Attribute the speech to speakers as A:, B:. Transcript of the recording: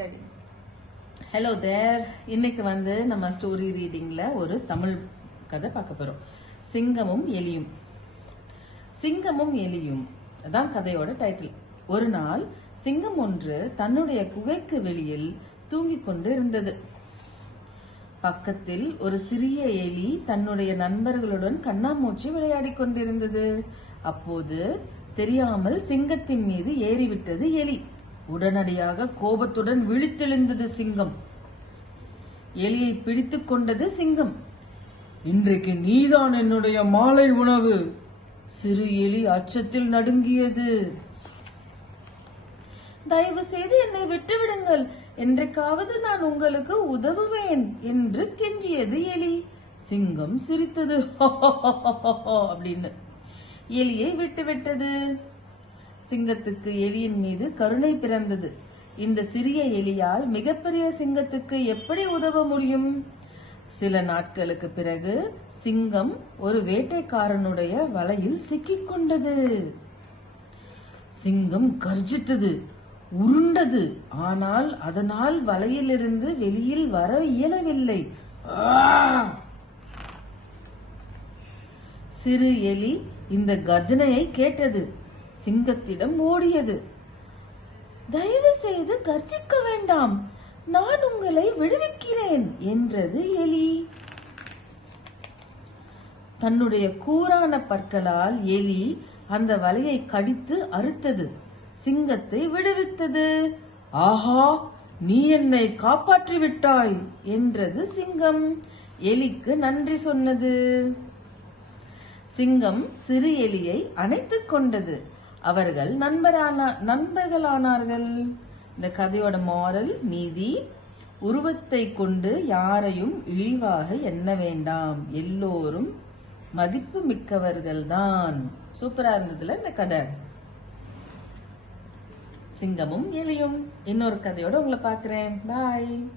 A: சரி ஹலோ தேர் இன்னைக்கு வந்து நம்ம ஸ்டோரி ரீடிங்ல ஒரு தமிழ் கதை பார்க்க போறோம். சிங்கமும் எலியும். சிங்கமும் எலியும். அதான் கதையோட டைட்டில் ஒரு நாள் சிங்கம் ஒன்று தன்னுடைய குகைக்கு வெளியில் தூங்கிக் கொண்டு இருந்தது பக்கத்தில் ஒரு சிறிய எலி தன்னுடைய நண்பர்களுடன் கண்ணாமூச்சி விளையாடி கொண்டிருந்தது. அப்போது தெரியாமல் சிங்கத்தின் மீது ஏறிவிட்டது எலி. உடனடியாக கோபத்துடன் விழித்தெழுந்தது சிங்கம். எலியை பிடித்துக் கொண்டது சிங்கம். இன்றைக்கு நீதான் என்னுடைய மாலை உணவு. சிறு எலி அச்சத்தில் நடுங்கியது. தயவு செய்து என்னை விட்டுவிடுங்கள். என்றைக்காவது நான் உங்களுக்கு உதவுவேன் என்று கெஞ்சியது எலி. சிங்கம் சிரித்தது. அப்படின்னு எலியை விட்டுவிட்டது. சிங்கத்துக்கு எலியின் மீது கருணை பிறந்தது. இந்த சிறிய எலியால் மிகப்பெரிய சிங்கத்துக்கு எப்படி உதவ முடியும்? சில நாட்களுக்கு பிறகு சிங்கம் ஒரு வேட்டைக்காரனுடைய வலையில் சிக்கிக்கொண்டது சிங்கம் கர்ஜித்தது உருண்டது. ஆனால் அதனால் வலையிலிருந்து வெளியில் வர இயலவில்லை. சிறு எலி இந்த கர்ஜனையை கேட்டது. சிங்கத்திடம் ஓடியது. தயவு செய்து கர்ஜிக்க வேண்டாம். நான் உங்களை விடுவிக்கிறேன் என்றது எலி. தன்னுடைய கூரான பற்களால் எலி அந்த வலையை கடித்து அறுத்தது. சிங்கத்தை விடுவித்தது. ஆஹா நீ என்னை காப்பாற்றி விட்டாய் என்றது சிங்கம். எலிக்கு நன்றி சொன்னது. சிங்கம் சிறு எலியை அணைத்துக் கொண்டது. அவர்கள் நண்பரான நண்பர்களானார்கள். இந்த கதையோட மாரல் நீதி உருவத்தை கொண்டு யாரையும் இழிவாக எண்ண வேண்டாம். எல்லோரும் மதிப்பு மிக்கவர்கள்தான் சூப்பரா இருந்ததுல இந்த கதை. சிங்கமும் எலியும். இன்னொரு கதையோட உங்களை பாக்குறேன் பாய்